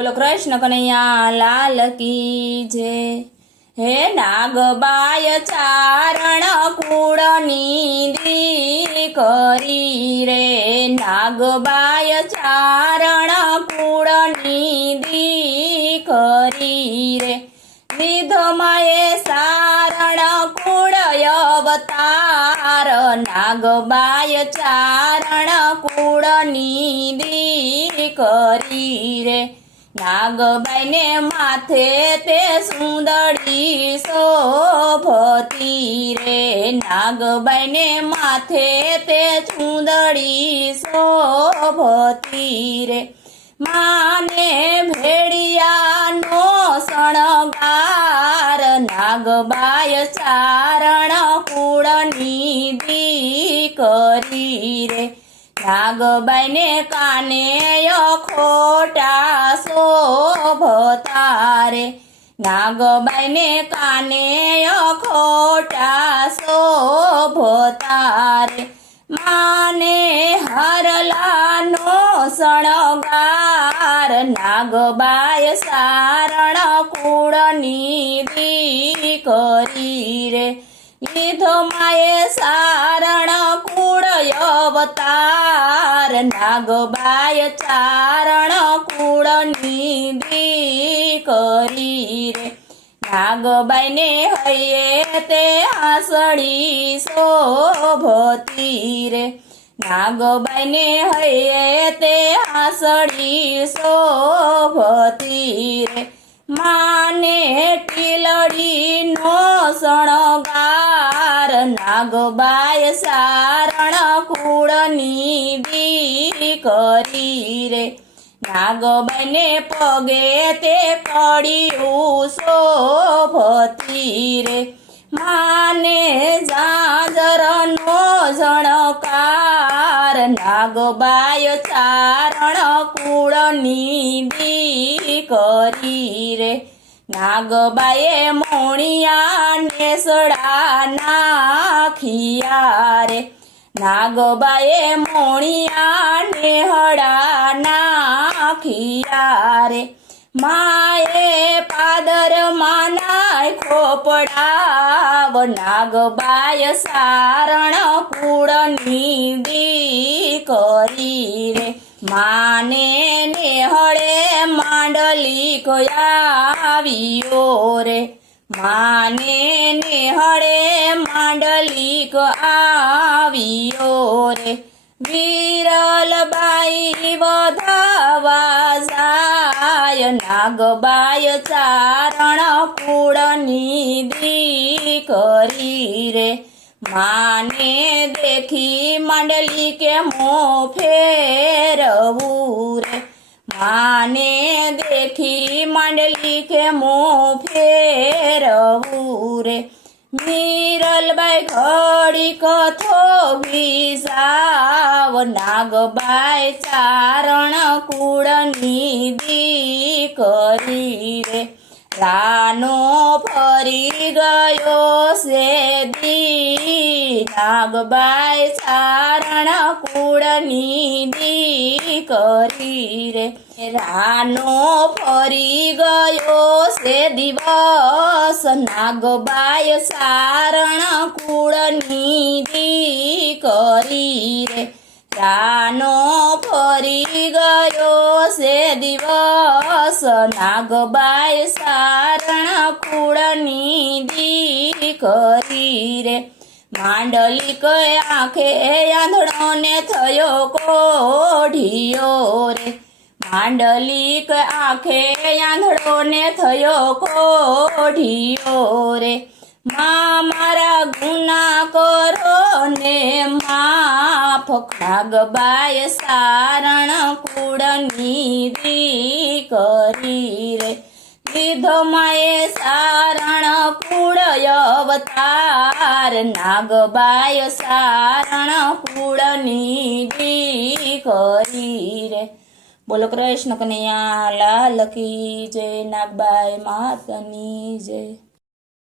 बोलो कृष्ण कन्हैया लाल की जय। हे नागबाय चारण कूड़नी दीकरी रे, नागबाय चारण कूड़नी दीकरी रे, विधमये सारण कूड़य अवतार, नागबाय चारण कूड़नी दीकरी रे, नागबाई ने माथे ते सुंदरी शोभती रे, नागबाई ने माथे ते सुंदरी शोभती रे, माने भेड़िया नो शणगार, नागबाय चारण कूड़नी दीकरी रे, नागबाई ने काने खोटा शोभता रे, नागबाई ने काने खोटा शोभता रे, माने हरला नो शणगार, नागबाय सारण कूड़नी दीकरी रे, विधमाये सारण कूड़य अवतार, नागबाय चारण कूड़नी दीकरी रे, नागबाई ने हये ते आसड़ी शोभती रे, नागबाई ने हये ते आसड़ी शोभती रे, माने टीलड़ी नो शणगार, नागबाय सारण कूड़नी दीकरी रे, नागबाई ने पगे ते कड़ियु शोभती रे, माने जाजर नो झणकार, नागबाय चारण कूड़नी दीकरी रे, नागबाए मोणिया नेसड़ा नाखिया रे, नागबाए मोणिया नेहड़ा नाखिया रे, माए पादर मानाय खोपड़ाव, नागबाय सारण कूड़नी दीकरी रे, माने नेहड़े मांडलिक आवियो रे, माने नेहड़े मांडलिक आवियो रे, वीरलबाई वधावा जाय, नागबाय चारण कूड़नी दीकरी रे, माने देखी मांडली के मोह फेरवू रे, माने देखी मांडली के मोह फेरवू रे, मीरलबाई घड़ी कथो विसाव, नागबाई चारण कूड़नी दीकरी रे, रानो फरी गयो से दी, नागबाई चारण कूड़नी दीकरी रे, रानो फरी गयो से दिवस, नागबाई सारण कूड़नी दीकरी रे, रानो फरी गयो से दिवस, नागबाई सारण कूड़नी दीकरी रे, मांडलिक आंखे आंधळो ने थयो कोढियो रे, मांडलिक आंखे आंधळो ने थयो कोढियो रे, मारा गुना करो ने माफ, नागबाय सारण कूड़नी दीकरी रे, विधमाये सारण कूड़य अवतार, नागबाय सारण कूड़नी दीकरी रे। बोलो कृष्ण कन्हैया लाल की जय, नागबाई मातनी जय।